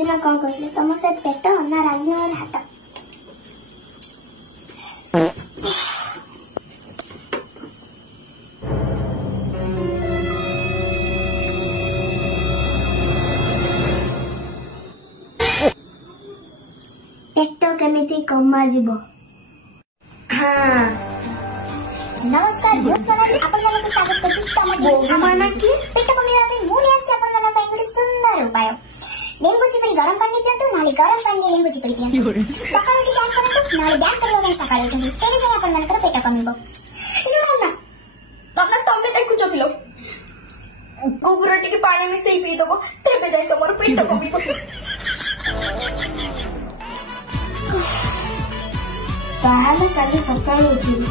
ସେଦିନ କଣ କହିଲେ ତମ ସେ ପେଟ ନା ରାଜନଗର ହାଟ? पेट केमिति कमा जीव? हाँ नमस्कार बहुत सोनाली आपण मानक स्वागत करछि तम बोबू माना की पेट कमिया पे मु ने आछि आपण मानक एक सुंदर उपाय नींबू चिपड़ी गरम पानी पियंतु नाले गरम पानी नींबू चिपड़ी पियंतु सकाळे की काम करंतु नाले ब्यायाम करबो में सकाळे उठंतु तेरे से आपण मानक पेट कमिबो ना बाबा तमे देखुछ किलो गोबर टिके पानी मिसई पी दबो तेबे जाई तमरो पेट कमिबो ताहले काली सकाळे उठिबो